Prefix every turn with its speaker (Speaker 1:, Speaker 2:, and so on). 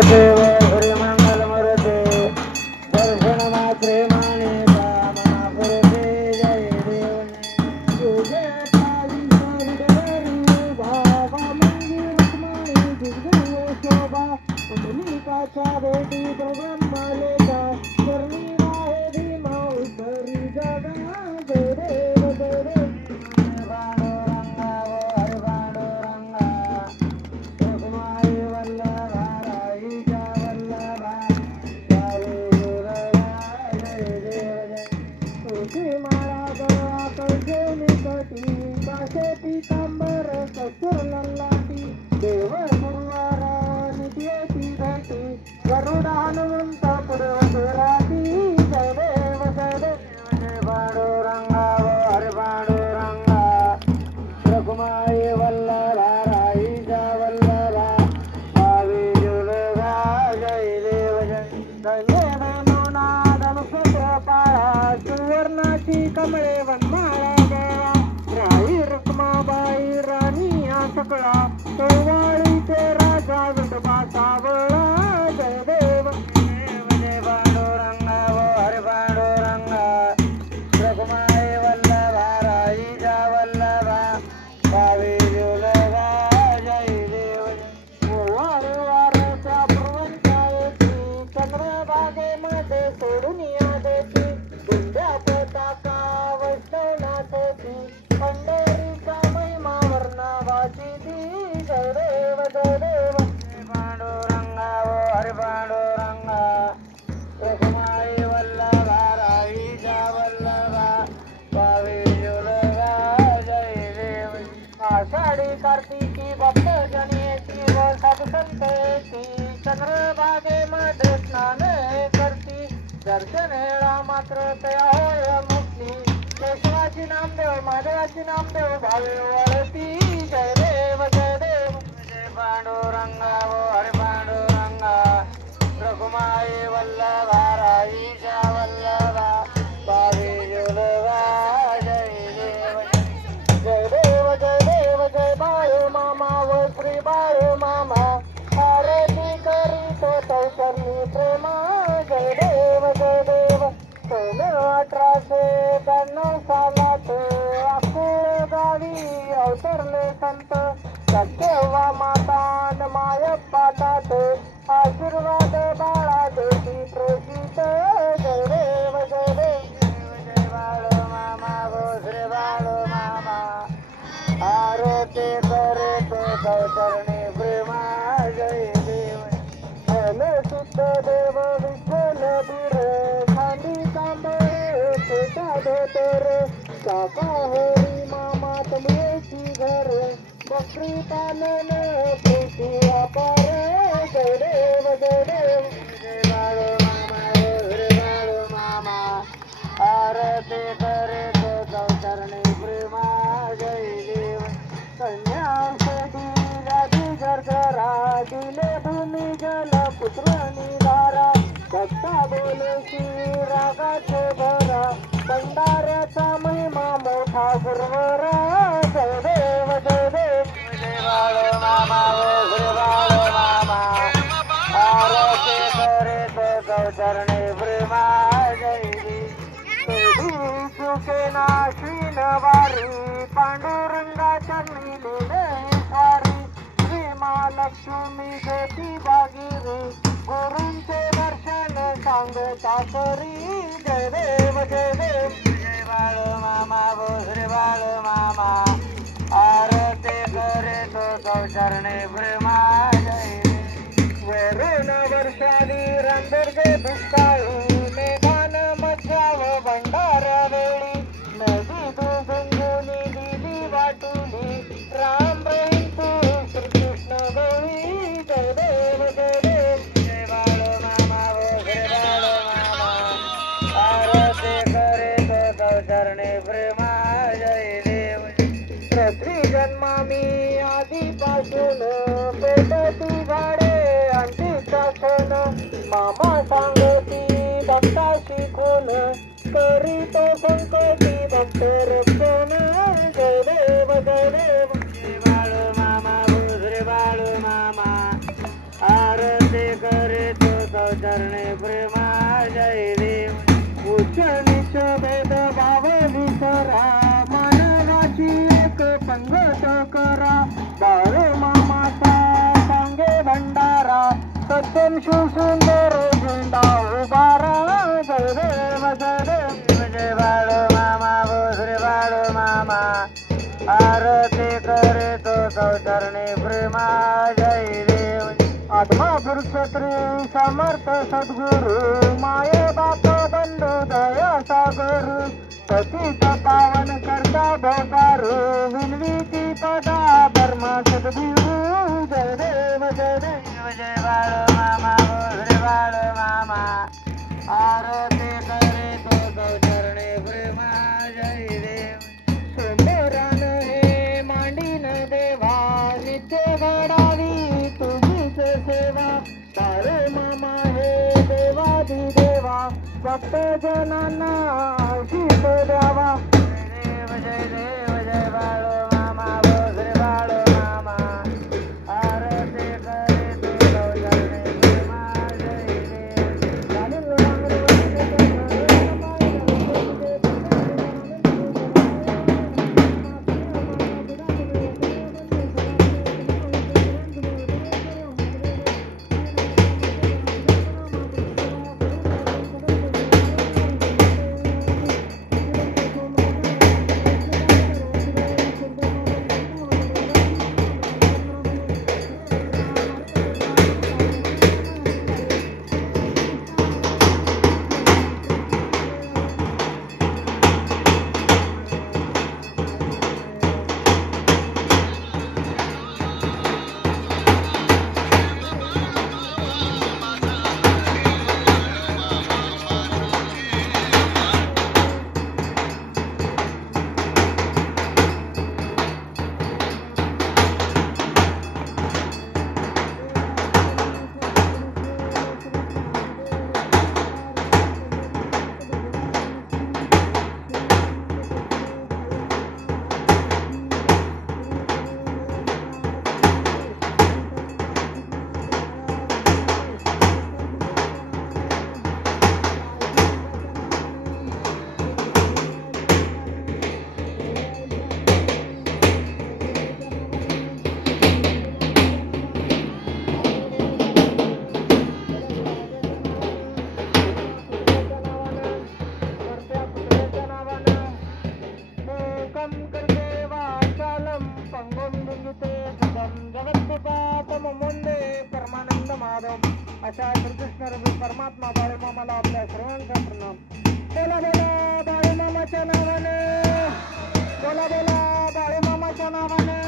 Speaker 1: देव हरी मंगल मूर्ते. दर्शन मात्रे माने महापुरुषे जय देव भावा शोभा. भेटी ब्रह्मलेखा करणी कमळे वनमाळा गळा राई रुक्माबाई राणी हा सकळा तोवाळीचे राजा विठबा सावळा जय देव दर्शन हेळा मात्र तया होय मुक्ती. केशवाची नामदेव माधवाची नामदेव भावे वळती. जय देव जय देव. जय पांडुरंगा वो हरे पांडुरंगा. रघुमाई वल्लभ राईच्या वल्लभा. अकराशे ब्याण्णव सालात अकोळ गावी अवतरले संत. सत्यवा मातान मायप्पा तात आशीर्वाद बाळा देती प्रोषित जय जय तर धोतर काका हरी मामा तमयेची घर. बकरी पालन प्रीती अपार जय देव जय मामा रे मामा आरती करे तो प्रेमा दिले भूमी जल पुत्र निधारा रागाचे भंडाऱ्याचा महिमा मोठा गुरुवरा. जय देव जय मामा व मामा आरती करे तो चरणी प्रेमा जय देव सुखे नाशिन वारी पांडुरंगा चरणी लिहिले स्वारी श्री महालक्ष्मी देती बागिरी गुरूंचे दर्शन सांगता करी जय देव जय देव जय मामा. मामा करे तो चरणे प्रेमा जय. वरुण वर्षाली रंगर्गे दुष्काळी मेघान मध्याव भंडारा वेळी नदी दुगुंगुनी दिली वाटुली प्रती जन्मामी आधीपासून पेटती झाडे अंती शासन मामा सांगती भक्ता शिकून करीतो संकटी. भक्त रक्षण जय देव जय देव जय मामा भुजरे बाळ मामा. आरती कर चरणे संघर्ष करा. दारू मामाचा सांगे भंडारा. सत्यम सुंदर झेंडा उभारा. जय देव जय देव बाळ मामा भोसरे बाळ मामा. आरती करे तो चरणे प्रेमा. जय देव. आत्मा पुरुषत्री समर्थ सद्गुरु. माये बाप बंधू दया सागुरु. पतित पावन करता भोकार विनवीती पदा बर्मा सद्गुरु जय देव जय देव जय बाळ मामा भोसरे बाळ मामा। आरती करे तो गौचरणे प्रेमा जय देव। सुंदरान हे मांडीन देवा नित्य घडावी तुझीच सेवा। तारे मामा हे देवादी देवा भक्त जनांना शीत द्यावा। परमात्मा बाळूमामाला आपल्या सर्वांचा प्रणाम. बोला बोला बाळूमामाच्या नावाने. बोला बोला बाळूमामाच्या नावाने.